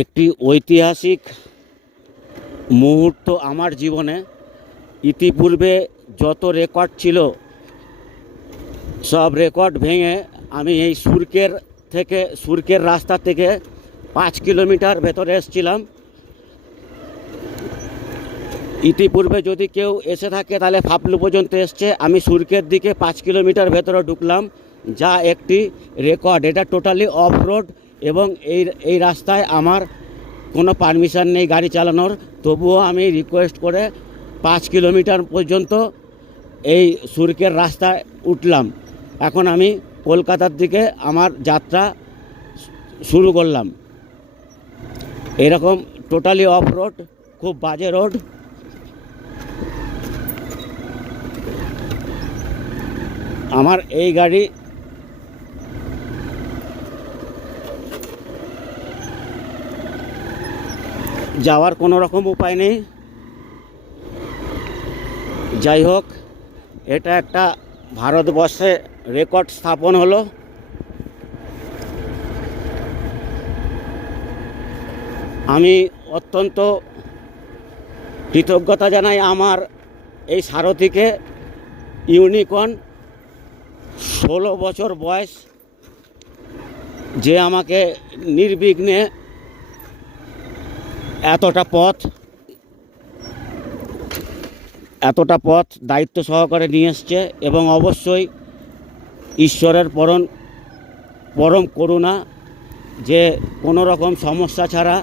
একটি ঐতিহাসিক মুহূর্ত আমার জীবনে। ইতিপূর্বে যত রেকর্ড ছিল সব রেকর্ড ভেঙে আমি এই সুরকের রাস্তা থেকে 5 কিলোমিটার ভেতরে এসেছিলাম। ইতিপূর্বে যদি কেউ এসে থাকে তাহলে ফাপলু পর্যন্ত এসছে, আমি সুরকের দিকে 5 কিলোমিটার ভেতরে ঢুকলাম, যা একটি রেকর্ড। এটা টোটালি অফ রোড এবং এই রাস্তায় আমার কোনো পারমিশন নেই গাড়ি চালানোর। তবুও আমি রিকোয়েস্ট করে 5 কিলোমিটার পর্যন্ত এই সুরকের রাস্তায় উঠলাম। এখন আমি কলকাতার দিকে আমার যাত্রা শুরু করলাম। এরকম টোটালি অফ রোড, খুব বাজে রোড। আমার এই গাড়ি যাওয়ার কোনো রকম উপায় নেই। যাই হোক, এটা একটা ভারতবর্ষে রেকর্ড স্থাপন হলো। আমি অত্যন্ত কৃতজ্ঞতা জানাই আমার এই সারথিকে। ইউনিকর্ন 16 বছর বয়স, যে আমাকে নির্বিঘ্নে এতটা পথ দায়িত্ব সহকারে নিয়ে এসছে। এবং অবশ্যই ঈশ্বরের পরম করুণা যে কোনো রকম সমস্যা ছাড়া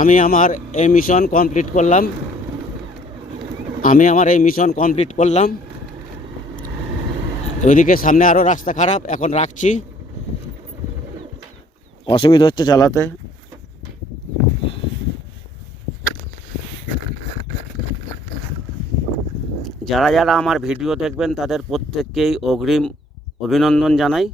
আমি আমার এই মিশন কমপ্লিট করলাম। ওইদিকে সামনে আরও রাস্তা খারাপ, এখন রাখছি, অসুবিধা হচ্ছে চালাতে। যারা যারা আমার ভিডিও দেখবেন তাদের প্রত্যেককেই অগ্রিম অভিনন্দন জানাই।